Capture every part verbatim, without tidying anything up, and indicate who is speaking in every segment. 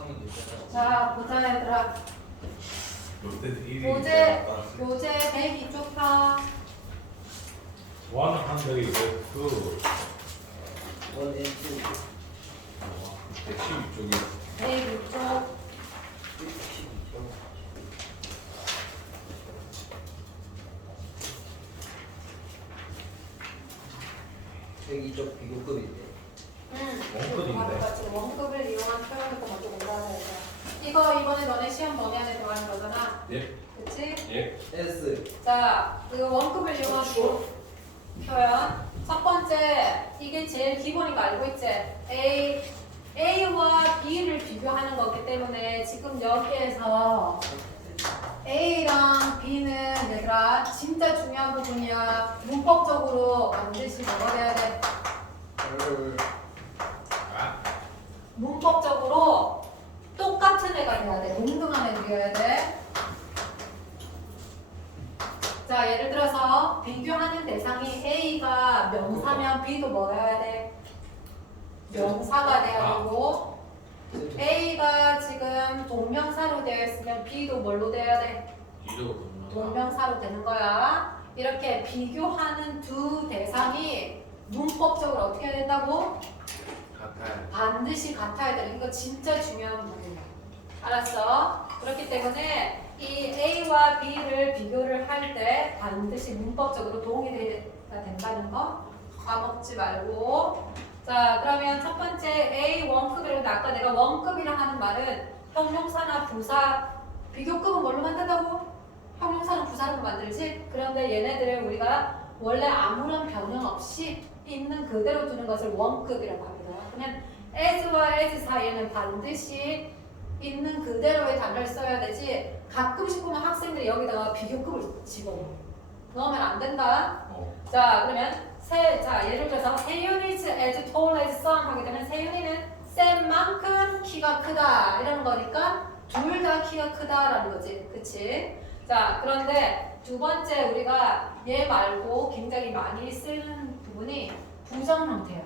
Speaker 1: 하면 되잖아.
Speaker 2: 자, 보자 얘들아.
Speaker 3: 롯데는 일이
Speaker 2: 교재, 교재 백이 쪽 펴.
Speaker 3: 원은 한백이 그
Speaker 1: 원 엔투
Speaker 3: 백십이 쪽이
Speaker 2: 백이 쪽.
Speaker 1: 백이 쪽 비교급인데.
Speaker 2: 응.
Speaker 3: 원급인데?
Speaker 2: 맞지. 원급을 이용한 표현을 또 먼저 공부하는 거야. 이거 이번에 너네 시험 범위 안에 들어가는 거잖아.
Speaker 3: 예?
Speaker 2: 그치?
Speaker 3: 예?
Speaker 1: S
Speaker 2: 자, 그 원급을 이용한 표- 표현. 첫 번째, 이게 제일 기본인 거 알고 있지? A, A와 B를 비교하는 거기 때문에 지금 여기에서 A랑 B는 얘들아 진짜 중요한 부분이야. 문법적으로 반드시 뭐가 돼야 돼?
Speaker 3: 아?
Speaker 2: 문법적으로 똑같은 애가 돼야 돼. 동등한 애들이어야 돼. 자, 예를 들어서 비교하는 대상이 A가 명사면 B도 뭐여야 돼? 명사가 돼야 되고 A가 지금 동명사로 되어 있으면 B도 뭘로 돼야 돼?
Speaker 3: 이도 보면
Speaker 2: 동명사로 되는 거야. 이렇게 비교하는 두 대상이 문법적으로 어떻게 해야 된다고?
Speaker 3: 같아요.
Speaker 2: 반드시 같아야 되는 거 진짜 중요한 부분이야. 알았어? 그렇기 때문에 이 A와 B를 비교를 할 때 반드시 문법적으로 동의가 된다는 거 까먹지 말고. 자, 그러면 첫 번째 A 원급이라고 아까 내가 원급이라 하는 말은 형용사나 부사 비교급은 뭘로 만든다고? 형용사는 부사로 만들지? 그런데 얘네들을 우리가 원래 아무런 변형 없이 있는 그대로 두는 것을 원급이라고 합니다. 그냥 as와 as 사이에는 반드시 있는 그대로의 단어를 써야 되지 가끔씩 보면 학생들이 여기다가 비교급을 집어넣어. 넣으면 안 된다.
Speaker 3: 어.
Speaker 2: 자, 그러면 세, 자 예를 들어서 세윤이 is as tall as sun 하게 되면 세윤이는 쌤만큼 키가 크다 이러는 거니까 둘 다 키가 크다라는 거지. 그치? 자, 그런데 두 번째 우리가 얘 말고 굉장히 많이 쓰는 부분이 부정 형태야.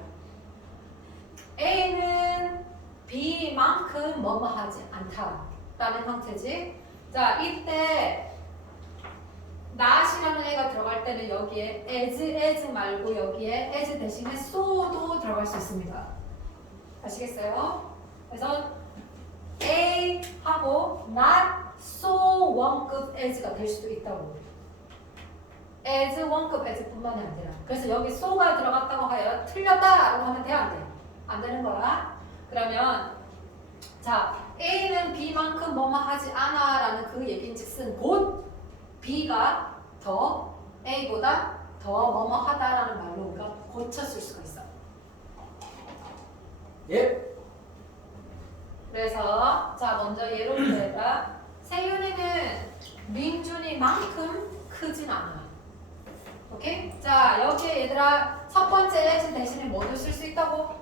Speaker 2: A는 B만큼 뭐뭐 하지 않다라는 형태지. 자, 이때 not이라는 애가 들어갈 때는 여기에 as, as 말고 여기에 as 대신에 so도 들어갈 수 있습니다. 아시겠어요? 그래서 A 하고 not so 원급 as가 될 수도 있다고. as 원급 as 뿐만이 아니라. 그래서 여기 so가 들어갔다고 하여 틀렸다라고 하면 돼, 안 돼? 안 되는 거야. 그러면 자 A는 B만큼 뭐뭐 하지 않아 라는 그 얘기인즉슨 곧 B가 더 A보다 더 뭐뭐 하다라는 말로 우리가 고쳤을 수가 있어.
Speaker 1: 예?
Speaker 2: 그래서 자 먼저 예로부터 해봐. 세윤이는 민준이만큼 크진 않아. 오케이? 자 여기에 얘들아 첫 번째 as 대신에 뭐도 쓸 수 있다고?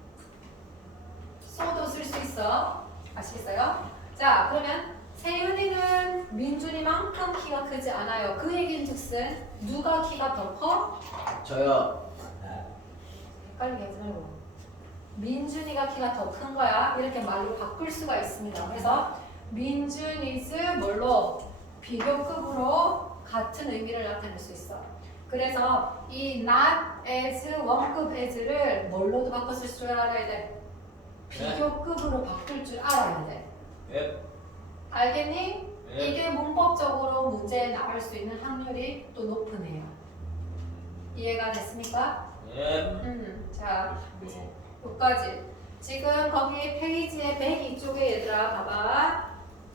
Speaker 2: so도 쓸 수 있어. 아시겠어요? 자 그러면 세윤이는 민준이만큼 키가 크지 않아요. 그 얘기인즉슨 누가 키가 더 커?
Speaker 1: 저요.
Speaker 2: 헷갈리게 하지 말고 민준이가 키가 더 큰 거야. 이렇게 말로 바꿀 수가 있습니다. 그래서 민준이즈 뭘로? 비교급으로 같은 의미를 나타낼 수 있어. 그래서 이 not as 원급 as를 뭘로도 바꿔 쓸 줄 알아야 돼. 비교급으로 바꿀 줄 알아야 돼.
Speaker 1: 예?
Speaker 2: 알겠니?
Speaker 1: 예.
Speaker 2: 이게 문법적으로 문제에 나갈 수 있는 확률이 또 높은 애야. 이해가 됐습니까?
Speaker 1: 예.
Speaker 2: 음, 자,
Speaker 3: 뭐
Speaker 2: 여기까지. 지금 거기 페이지의 백이 쪽에 얘들아 봐봐.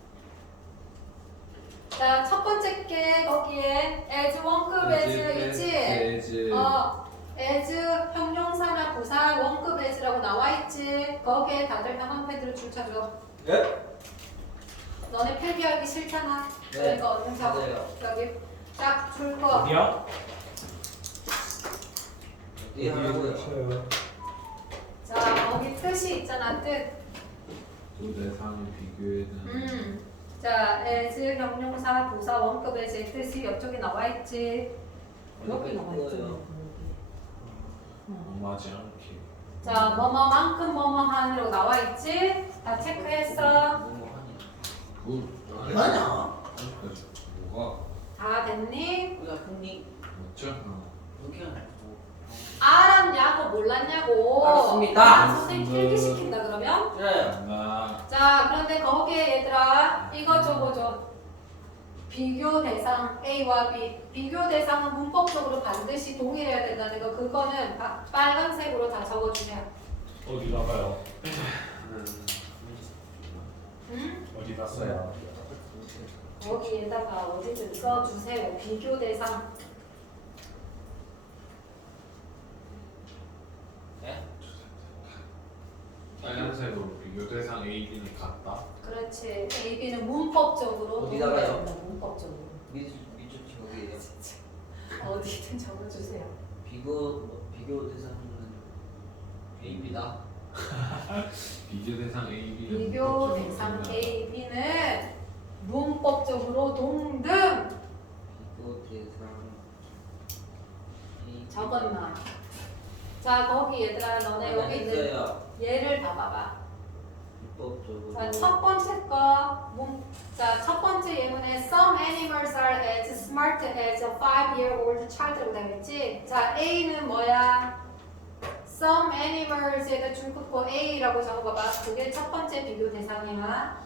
Speaker 2: 자, 첫 번째 게 거기에 as 원급 as 있지?
Speaker 3: 에즈
Speaker 2: 어, as 형용사나 부사 원급 as라고 나와 있지? 거기에 다들 형광 패드를 줄 쳐줘.
Speaker 1: 예?
Speaker 2: 너네 필기하기 싫잖아.
Speaker 1: 네,
Speaker 2: 그러니까 얼른 잡아.
Speaker 1: 맞아요.
Speaker 2: 여기 딱 줄 거.
Speaker 3: 어디야?
Speaker 1: 어디 하라고요?
Speaker 3: 쳐요.
Speaker 2: 자, 거기 뜻이 있잖아, 뜻.
Speaker 3: 두 대상을 비교해는
Speaker 2: 음. 자, as 형용사 부사 원급 as의 뜻이 옆쪽에 나와 있지. 여기 나와 있잖아.
Speaker 1: 거예요.
Speaker 3: 엄하지 않게
Speaker 2: 자, 뭐뭐만큼 뭐뭐한으로 나와 있지? 다 체크했어.
Speaker 3: 뭐
Speaker 1: 얼마냐?
Speaker 3: 아직까지 뭐가
Speaker 2: 다 됐니?
Speaker 1: 우리가 형님
Speaker 3: 맞죠? 어.
Speaker 1: 이렇게 하는 거.
Speaker 2: 알았냐고 몰랐냐고.
Speaker 1: 알았습니다.
Speaker 2: 아, 선생님 필기시킨다 그러면?
Speaker 1: 그래.
Speaker 3: 나
Speaker 2: 자, 그런데 거기에 얘들아 이거 적어줘. 비교 대상 A와 B. 비교 대상은 문법적으로 반드시 동일해야 된다는 거. 그거는 바- 빨간색으로 다 적어주세요.
Speaker 4: 어디다가요?
Speaker 2: 응?
Speaker 4: 어디다 써요?
Speaker 2: 거기에다가 어디든 써주세요. 비교 대상.
Speaker 1: 네?
Speaker 3: 빨간색으로 비교 대상 A, B는 같다.
Speaker 2: 그렇지. A, B는 문법적으로
Speaker 1: 어디다가요?
Speaker 2: 동일해야 된다. 문법적으로.
Speaker 1: 미 미주 저기에요.
Speaker 2: 어디든 적어주세요.
Speaker 1: 비교 뭐, 비교 대상은 A B다.
Speaker 3: 비교 대상 A, B는
Speaker 2: 비교
Speaker 3: 문법적으로
Speaker 2: 대상
Speaker 3: 동일하다.
Speaker 2: A, B는 문법적으로 동등.
Speaker 1: 비교 대상 A B.
Speaker 2: 적었나? 자, 거기 얘들아 너네 여기 있는
Speaker 1: 있어요.
Speaker 2: 얘를 봐봐봐.
Speaker 1: 문법적으로.
Speaker 2: 자, 첫 번째 거, 문, 자, 첫 번째 예문에 some animals are as smart as a five-year-old child라고 되어 있지. 자, A는 뭐야? some animals에다 줄 긋고 A라고 적어봐봐. 그게 첫 번째 비교 대상이야.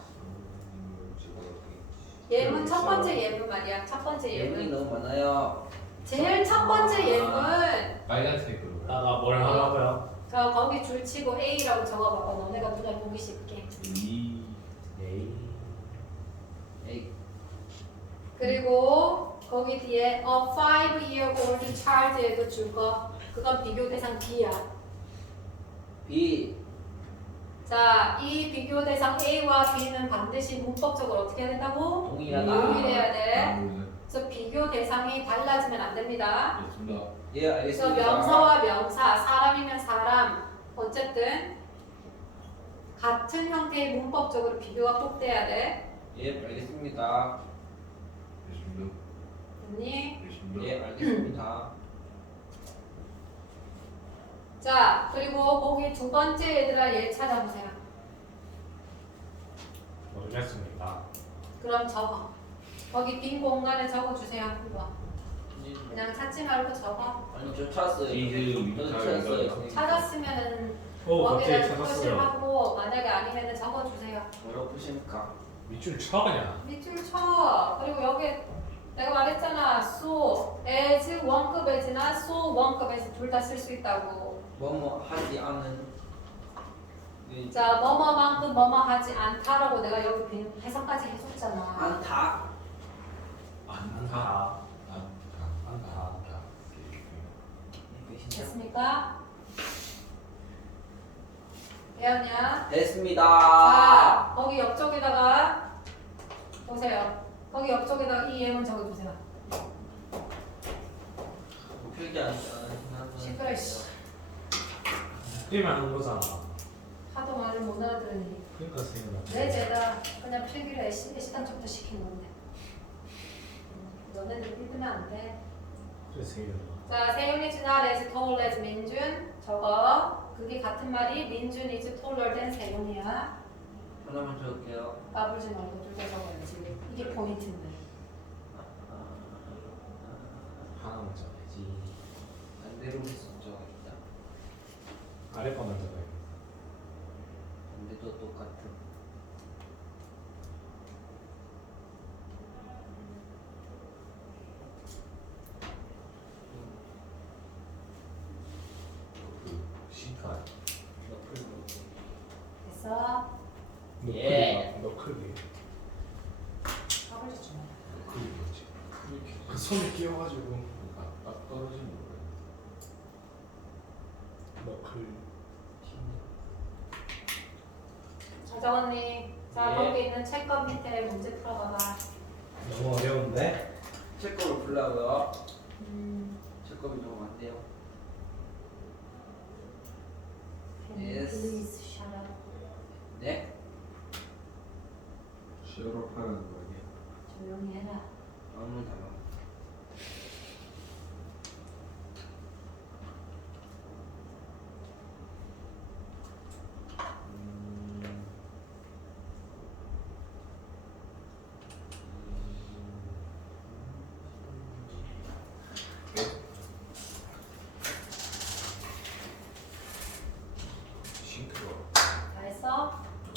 Speaker 2: 예문 첫 번째 예문 말이야. 첫 번째
Speaker 1: 예문이
Speaker 2: 예문.
Speaker 1: 너무 많아요.
Speaker 2: 제일 첫 번째 예문.
Speaker 3: 빨간색으로.
Speaker 4: 나가 뭘 하라고요?
Speaker 2: 저 거기 줄 치고 A라고 적어봐봐. 너네가 눈에 보기 쉽게.
Speaker 3: 이
Speaker 4: 에이.
Speaker 1: A.
Speaker 2: 그리고 거기 뒤에 a five-year-old child에도 줄 거. 그건 비교 대상 B야.
Speaker 1: B.
Speaker 2: 자, 이 비교 대상 A와 B는 반드시 문법적으로 어떻게 해야 된다고?
Speaker 1: 동일하다.
Speaker 2: 동일해야 돼.
Speaker 3: 아무튼
Speaker 2: 그래서 비교 대상이 달라지면 안 됩니다.
Speaker 3: 좋습니다.
Speaker 1: 예,
Speaker 2: 그래서
Speaker 1: 알겠습니다.
Speaker 2: 명사와 명사, 사람이면 사람, 어쨌든 같은 형태의 문법적으로 비교가 꼭 돼야 돼.
Speaker 1: 예, 알겠습니다.
Speaker 3: 좋습니다.
Speaker 2: 됐니?
Speaker 3: 좋습니다.
Speaker 1: 예, 알겠습니다.
Speaker 2: 자, 그리고 거기 두 번째 얘들아 얘 찾아보세요.
Speaker 4: 모르겠습니다.
Speaker 2: 그럼 적어. 거기 빈 공간에 적어주세요. 이거. 그냥 찾지 말고 적어.
Speaker 1: 아니, 저 찾았어요.
Speaker 3: 이즈
Speaker 1: 저도
Speaker 3: 위탁
Speaker 1: 찾았어요.
Speaker 3: 이거.
Speaker 2: 찾았으면은
Speaker 4: 오 갑자기
Speaker 2: 거기다
Speaker 4: 찾았어요.
Speaker 2: 표시하고 만약에 아니면은 적어주세요.
Speaker 1: 뭐라고 보십니까?
Speaker 4: 밑줄 쳐 그냥.
Speaker 2: 밑줄 쳐. 그리고 여기 내가 말했잖아. so, as 원급 as나 so 원급 as 둘 다 쓸 수 있다고.
Speaker 1: 뭐뭐 하지 않은. 네,
Speaker 2: 자, 뭐뭐만큼 뭐뭐 하지 않다라고 내가 여기 빈 해석까지 해줬잖아.
Speaker 1: 않다.
Speaker 3: 안타. 안타.
Speaker 4: 안타.
Speaker 2: 됐습니까? 배웠냐?
Speaker 1: 됐습니다.
Speaker 2: 자, 거기 옆쪽에다가 보세요. 거기 옆쪽에다가 이 예문 적어주세요.
Speaker 1: 뭐 필기 안 하는.
Speaker 2: 시끄러, 씨.
Speaker 4: 게임 하는 거잖아.
Speaker 2: 하도 말을 못 알아들으니.
Speaker 4: 그러니까 생각나.
Speaker 2: 내 죄다 그냥 필기를 애시, 애시당초부터 시킨 건데. 음, 너네들 삐ጥ면 안 돼.
Speaker 4: 그래서 생각나.
Speaker 2: 자, 세윤이 지나 as tall as 민준 저거 그게 같은 말이 민준 is taller than 세윤이야.
Speaker 1: 하나만 적을게요.
Speaker 2: 까불지 말고 둘 다 적어야지. 이게 포인트인데.
Speaker 4: 하나만 적어야지.
Speaker 1: 반대로 적어야겠다.
Speaker 4: 아래 거만 적어야겠다.
Speaker 1: 반대도 똑같은.
Speaker 3: 시타.
Speaker 2: 됐어?
Speaker 1: 예.
Speaker 4: 너 크게.
Speaker 2: 까불지 좀 마.
Speaker 3: 그게 뭐지?
Speaker 4: 그 손에 끼어가지고.
Speaker 3: 그러니까 딱 떨어지는 거예요.
Speaker 4: 너클.
Speaker 2: 자, 적었니? 자,
Speaker 1: 예.
Speaker 2: 거기 있는 책건 밑에 문제 풀어봐봐.
Speaker 4: 너무 어려운데?
Speaker 1: 제 거로 풀라고요.
Speaker 2: 음,
Speaker 1: 제 거이 너무 안 돼요.
Speaker 2: can you
Speaker 1: Yes.
Speaker 2: please shut up?
Speaker 1: 네?
Speaker 3: 쉐어럽하는 거 아니야?
Speaker 2: 조용히 해라.
Speaker 1: 아무 단어.
Speaker 3: 음,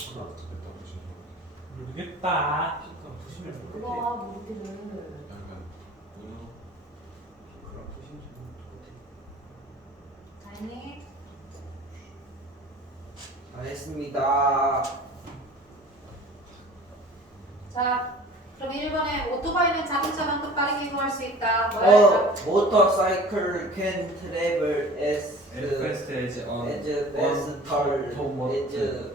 Speaker 3: 시가 됐다 보시는 거.
Speaker 4: 모르겠다.
Speaker 1: 잠깐 보시면
Speaker 2: 그거 모르기를.
Speaker 3: 약간 운영
Speaker 1: 그럼 보시면 좋을 것
Speaker 2: 다행히.
Speaker 1: 같아요. 잘했습니다.
Speaker 2: 자, 그럼 일 번에 오토바이는 자동차만큼 빠르게 이동할 수 있다. 뭐야?
Speaker 1: 어, motorcycle can travel as
Speaker 5: Request as on
Speaker 1: as faster
Speaker 5: automotive.
Speaker 1: as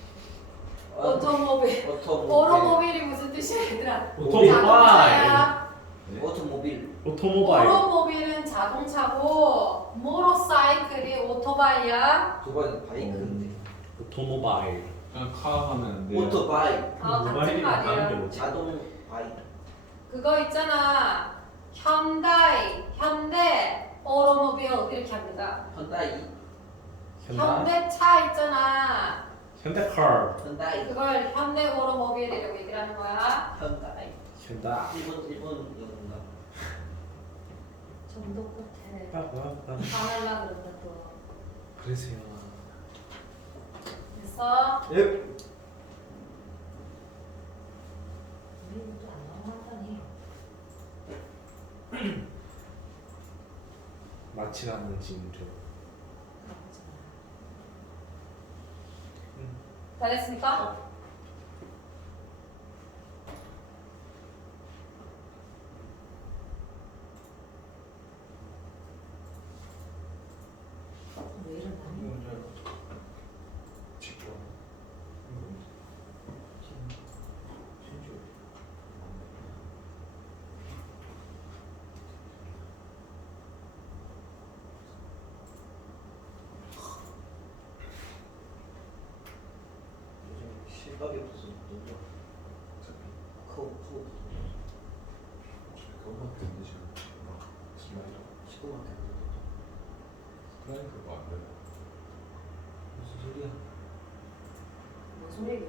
Speaker 2: 오토모빌.
Speaker 1: 오토모빌.
Speaker 2: 오토모빌이 무슨 뜻이야, 얘들아?
Speaker 4: 오토모바일.
Speaker 2: 자동차야.
Speaker 1: 오토모빌.
Speaker 4: 오토모바일.
Speaker 2: 오토모빌은 자동차고 모터사이클이 오토바이야.
Speaker 1: 두 번 바이크인데.
Speaker 4: 오토모바일.
Speaker 3: 그냥 카 하면 돼.
Speaker 1: 오토바이.
Speaker 2: 아, 같은
Speaker 4: 모바일이랑 다른 게
Speaker 2: 말이야.
Speaker 4: 뭐지?
Speaker 1: 자동 바이.
Speaker 2: 그거 있잖아. 현다이, 현대, 오토모빌 이렇게 합니다.
Speaker 1: 현다이.
Speaker 2: 현대차 있잖아.
Speaker 4: 현대카.
Speaker 1: 현다이.
Speaker 2: 그걸 현대 오토모빌이라고 얘기를 하는 거야.
Speaker 1: 현다이.
Speaker 4: 현다.
Speaker 1: 일본 일본 영어인가?
Speaker 2: 정도 끝에
Speaker 4: 빠빠빠.
Speaker 2: 안 할라 그런다 또.
Speaker 4: 그러세요.
Speaker 2: 그래서
Speaker 1: 예.
Speaker 2: 우리는 또안 넘어가더니
Speaker 4: 마치라는 진주.
Speaker 2: 다 됐습니까? 왜 이러나?
Speaker 3: 직접.
Speaker 1: 요즘 실밥이 없어서 너무 커 커.
Speaker 3: 그것만 듣는 시간. 슬라이더.
Speaker 1: 시끄럽게.
Speaker 3: 슬라이더가 안 돼.
Speaker 1: 무슨 소리야?
Speaker 2: 뭔 소리야?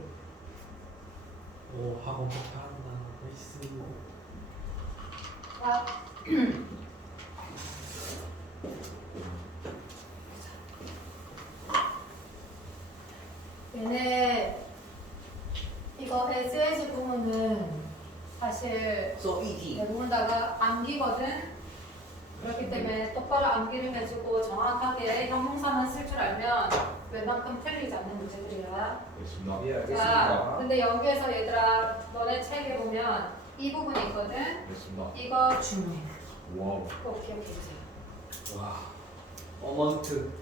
Speaker 4: 오 학원 폭파한다. 나이스.
Speaker 2: 자, 얘네 이거 as as 구문은 사실
Speaker 1: So easy.
Speaker 2: 대부분 다가 암기거든. 그렇기 때문에 똑바로 암기를 해주고 정확하게 형용사만 쓸 줄 알면 웬만큼 틀리지 않는 문제들이야.
Speaker 3: 알겠습니다.
Speaker 1: 예,
Speaker 2: 자,
Speaker 1: 알겠습니다.
Speaker 2: 근데 여기에서 얘들아 너네 책에 보면 이 부분이 있거든.
Speaker 3: 알겠습니다.
Speaker 2: 이거 중요해.
Speaker 3: 와우.
Speaker 2: 꼭 기억해 주세요.
Speaker 4: 와.
Speaker 1: 어먼트.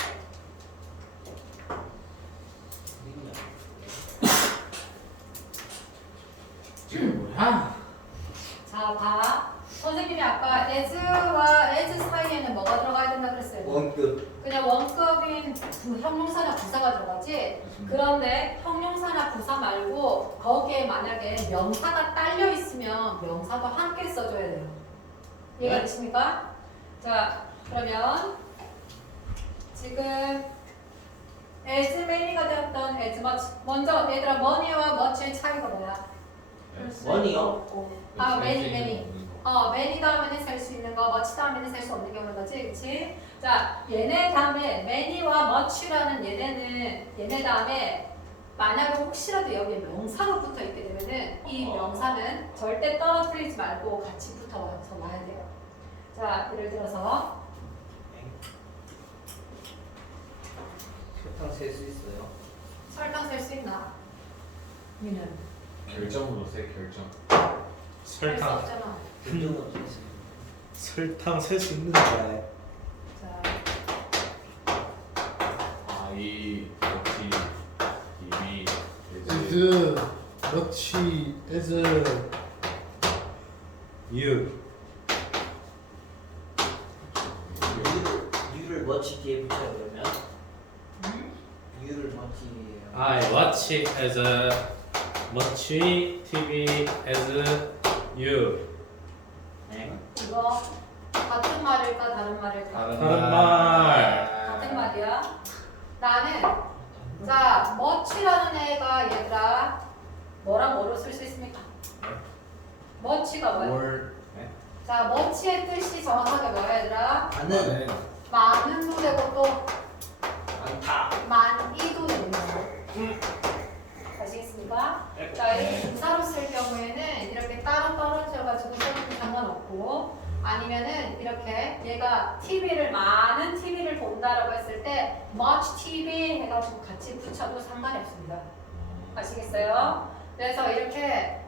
Speaker 4: 뭐야?
Speaker 2: 자, 봐. 선생님이 아까 as와 as 사이에는 뭐가 들어가야 된다 그랬어요?
Speaker 1: 원급.
Speaker 2: 그냥 원급인 부- 형용사나 부사가 들어가지. 그런데 형용사나 부사 말고 거기에 만약에 명사가 딸려 있으면 명사도 함께 써줘야 돼요. 이해가
Speaker 1: 네.
Speaker 2: 되십니까? 자, 그러면 지금 as many가 되었던 as much. 먼저 얘들아 money와 much의 차이가 뭐야?
Speaker 1: money요?
Speaker 2: 아, many, many. 어, many 다음에는 셀 수 있는 거, much 다음에는 셀 수 없는 경우인 거지, 그렇지? 자, 얘네 다음에 many와 much라는 얘네는 얘네 다음에 만약에 혹시라도 여기에 명사가 붙어 있게 되면은 이 명사는 절대 떨어뜨리지 말고 같이 붙어서 와야 돼요. 자, 예를 들어서
Speaker 1: 설탕 셀 수 있어요.
Speaker 2: 설탕 셀 수 있나? 니는
Speaker 3: 결정으로 세 결정.
Speaker 2: 셀 수
Speaker 4: 설탕.
Speaker 2: 없잖아.
Speaker 1: 결정은 어떻게 쓰는
Speaker 4: 설탕 셀 수 있는데.
Speaker 2: 자,
Speaker 3: 아이, 역시, 이미, 이제.
Speaker 4: is much as you.
Speaker 1: 유를 유를 머치 뒤에 붙여요 그러면
Speaker 2: 음?
Speaker 1: 유를 머치.
Speaker 4: I watch as much 티비 as you.
Speaker 1: 네.
Speaker 2: 이거 같은 말일까 다른 말일까?
Speaker 5: 다른
Speaker 4: 다른 말.
Speaker 2: 같은 말이야. 나는 자 much라는 애가 얘들아 뭐랑 뭐로 쓸 수 있습니까? much가 뭐야?
Speaker 5: 뭘
Speaker 2: 자 much의 뜻이 정확하게 뭐야 얘들아?
Speaker 1: 나는
Speaker 2: 많은도 되고 또
Speaker 1: 많다.
Speaker 2: 많이도 되는 거야. 자, 이렇게 분사로 쓸 경우에는 이렇게 따로 떨어져가지고 써도 상관없고 아니면은 이렇게 얘가 티비를 많은 티비를 본다라고 했을 때 much 티비 해가지고 같이 붙여도 상관이 없습니다. 아시겠어요? 그래서 이렇게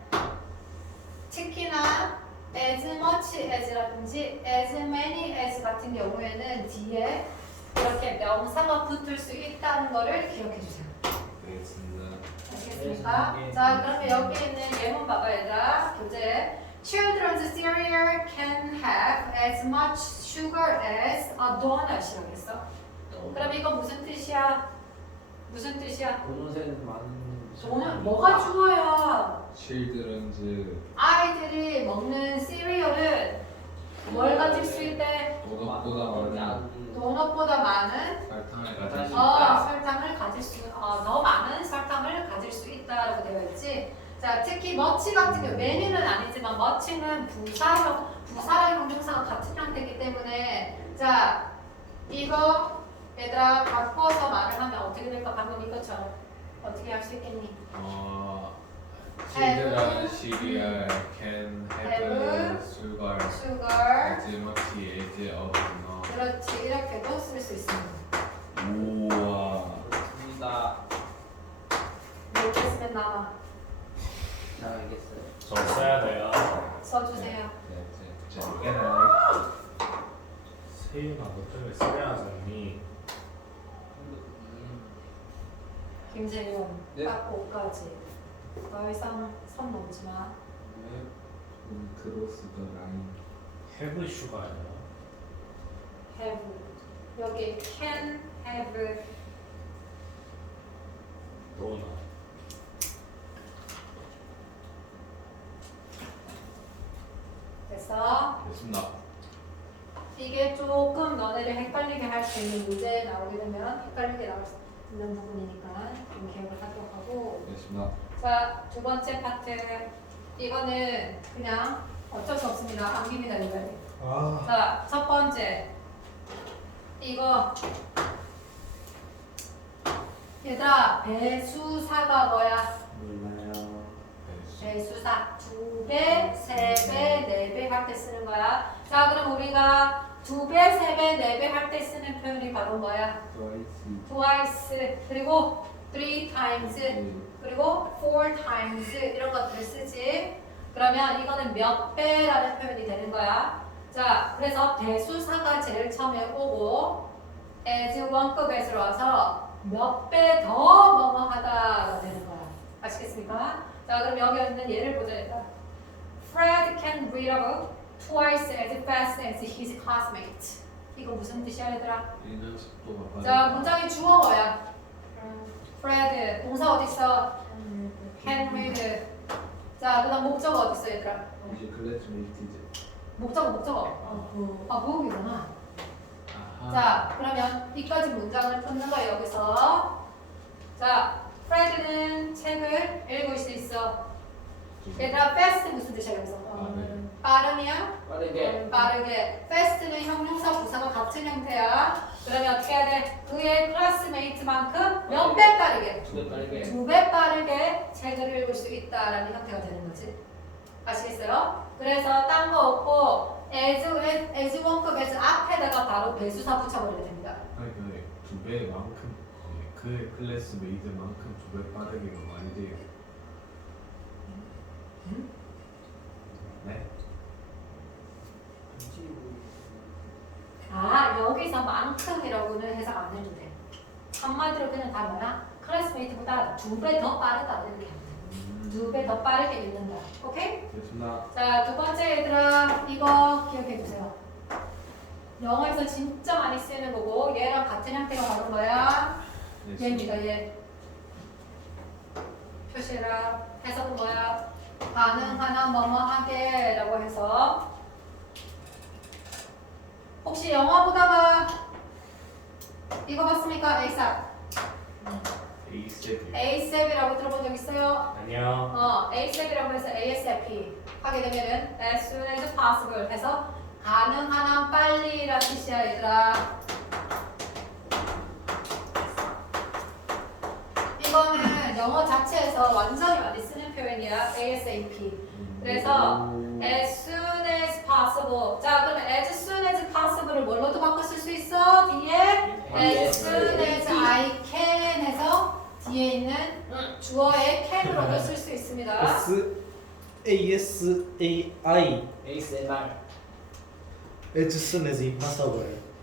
Speaker 2: 특히나 as much as라든지 as many as 같은 경우에는 뒤에 이렇게 명사가 붙을 수 있다는 거를 기억해 주세요.
Speaker 3: 알겠습니다.
Speaker 2: 아시겠습니까? 자, 그러면 여기 있는 예문 봐봐 얘들아. 교재. Children's cereal can have as much sugar as a donut이라고 했어. 그럼 이거 무슨 뜻이야? 무슨 뜻이야?
Speaker 1: 도넛에는 많은
Speaker 2: 도넛 뭐가 죽어요?
Speaker 3: 칠드런즈
Speaker 2: 아이들이 먹는 시리얼은 뭘 가질 수 있대?
Speaker 3: 도넛보다 많은
Speaker 2: 도넛보다 많은
Speaker 3: 설탕을 가질 수
Speaker 2: 어,
Speaker 3: 있다.
Speaker 2: 설탕을 가질 수, 어, 더 많은 설탕을 가질 수 있다라고 되어 있지. 자, 특히 머치 같은 경우, 메뉴는 아니지만 머치는 부사형, 부사랑 형용사가 같은 형태이기 때문에 자, 이거 얘들아 바꿔서 말을 하면 어떻게 될까? 방금 이것처럼 어떻게 할 수 있겠니?
Speaker 3: 어,
Speaker 2: have
Speaker 3: 칠드런 시리얼 can have
Speaker 2: have
Speaker 3: sugar
Speaker 2: sugar
Speaker 3: as much as of donut.
Speaker 2: 그렇지, 이렇게도 쓸 수 있습니다.
Speaker 3: 우와.
Speaker 1: 좋습니다.
Speaker 2: 이렇게 쓰면 나와.
Speaker 1: 자, 알겠어요.
Speaker 4: 저 써야 돼요.
Speaker 2: 써주세요.
Speaker 3: 네, 네, 자, 이게는
Speaker 4: 세윤아 너 때문에 쓰레하잖니.
Speaker 2: 김재윤,
Speaker 1: 네.
Speaker 2: 딱 오까지. 더 이상 선 넘지 마.
Speaker 3: 음, 크로스 더 라인.
Speaker 4: have 슈가예요.
Speaker 2: have. 여기 can have.
Speaker 4: 도넛.
Speaker 2: 됐어?
Speaker 3: 됐습니다.
Speaker 2: 이게 조금 너네를 헷갈리게 할 수 있는 문제 나오게 되면 헷갈리게 나올 수 있는 부분이니까 좀 기억을 하도록 하고.
Speaker 3: 됐습니다.
Speaker 2: 자, 두 번째 파트. 이거는 그냥 어쩔 수 없습니다. 암기입니다, 이거.
Speaker 4: 아.
Speaker 2: 자, 첫 번째. 이거. 얘들아, 배수사가 뭐야?
Speaker 1: 몰라요.
Speaker 2: 배수사. 두 배, 세 배, 네 배 할 때 쓰는 거야. 자, 그럼 우리가 두 배, 세 배, 네 배 할 때 쓰는 표현이 바로 뭐야?
Speaker 3: 트와이스.
Speaker 2: twice, 그리고 three times, 그리고 four times 이런 것들을 쓰지. 그러면 이거는 몇 배라는 표현이 되는 거야. 자, 그래서 배수사가 제일 처음에 오고 as 원급에서 와서 몇 배 더 뭐뭐 하다가 되는 거야. 아시겠습니까? 자, 그럼 여기 있는 예를 보자. 일단. Fred can read a book twice as fast as his classmate. 이거 무슨 뜻이야, 얘들아?
Speaker 3: 읽는 속도가
Speaker 2: 자, 문장의 주어 뭐야? Fred. 동사 어디 있어? Can read. 자, 그다음 목적어 어디 있어, 얘들아?
Speaker 3: 이제 클래스메이트즈.
Speaker 2: 목적어, 목적어. 어, 그, 아, 부호이구나.
Speaker 3: 아하.
Speaker 2: 자, 그러면 이까지 문장을 끊는 거야, 여기서. 자, Fred는 책을 읽을 수 있어. 얘들아, fast 무슨 뜻이야, 여기서? 어, 빠름이야?
Speaker 1: 빠르게.
Speaker 2: 빠르게. fast는 형용사, 부사가 같은 형태야. 그러면 어떻게 해야 돼? 그의 클래스메이트만큼 몇 배 빠르게?
Speaker 1: 두 배 빠르게.
Speaker 2: 두 배 빠르게 책을 읽을 수 있다라는 형태가 되는 거지. 아시겠어요? 그래서 딴 거 없고 as, as 원급에서 앞에다가 바로 배수사 붙여버려야 됩니다.
Speaker 3: 아니 근데 두 배만큼 그 클래스메이트만큼 두 배 빠르게가 말이 돼요.
Speaker 2: 음?
Speaker 3: 네?
Speaker 2: 아, 여기서 만큼이라고는 해석 안 해도 돼. 한마디로 그냥 다 뭐야? 클래스메이트보다 두 배 더 빠르다 이렇게 하면 돼. 두 배 더 빠르게 읽는다. 오케이?
Speaker 3: 됐습니다.
Speaker 2: 자, 두 번째 얘들아, 이거 기억해 주세요. 영어에서 진짜 많이 쓰이는 거고 얘랑 같은 형태가 바로 뭐야? 얘입니다, 얘. 표시라 해석은 뭐야? 가능하나 뭐뭐하게 라고 해서 혹시 영화 보다가 이거 봤습니까? 에이삽.
Speaker 3: 에이셉이.
Speaker 2: 에이셉이라고 들어본 적 있어요?
Speaker 4: 안녕.
Speaker 2: 어, 에이셉이라고 해서 에이에스에피 하게 되면은 as soon as possible 해서 가능한 한 빨리라는 뜻이야, 얘들아. 이거는 영어 자체에서 완전히 많이 쓰는 표현이야. 에이에스에이피. 그래서 as soon as possible. 자, 그러면 as soon as possible을 뭘로도 바꿔 쓸 수 있어? 뒤에 as soon as I can 해서 뒤에 있는 주어의 can으로도 쓸 수 있습니다.
Speaker 5: S A S A I
Speaker 1: 에이에스엠알.
Speaker 5: as soon as possible.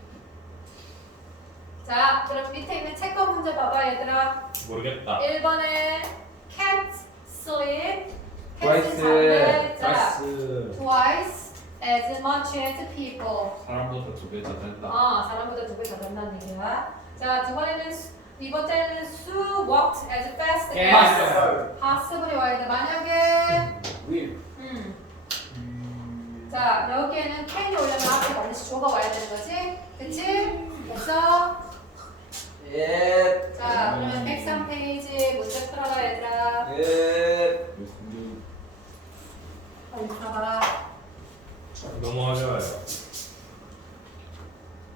Speaker 2: 자, 그럼 밑에 있는 체크 문제 봐봐, 얘들아.
Speaker 4: 모르겠다.
Speaker 2: 일 번에 cat sleep.
Speaker 3: Twice.
Speaker 2: cat은 잠을 자,
Speaker 4: 나이스.
Speaker 2: twice as much as people.
Speaker 3: 사람보다 두 배 더 된다.
Speaker 2: 어, 사람보다 두 배 더 된다는 얘기야. 자, 두 번에는 수- 이 번째는 Sue walked as fast as
Speaker 4: Yes.
Speaker 2: possible이 와야 돼. 만약에
Speaker 1: 윌.
Speaker 2: 음. 자, 여기에는 can이 오려면 앞에 반드시 주어가 와야 되는 거지? 그치? 됐어?
Speaker 1: 예.
Speaker 2: 자, 그러면 백삼 페이지 문제 풀어봐, 얘들아.
Speaker 1: 예.
Speaker 3: 교수님
Speaker 2: 빨리 풀어봐.
Speaker 4: 너무 어려워요.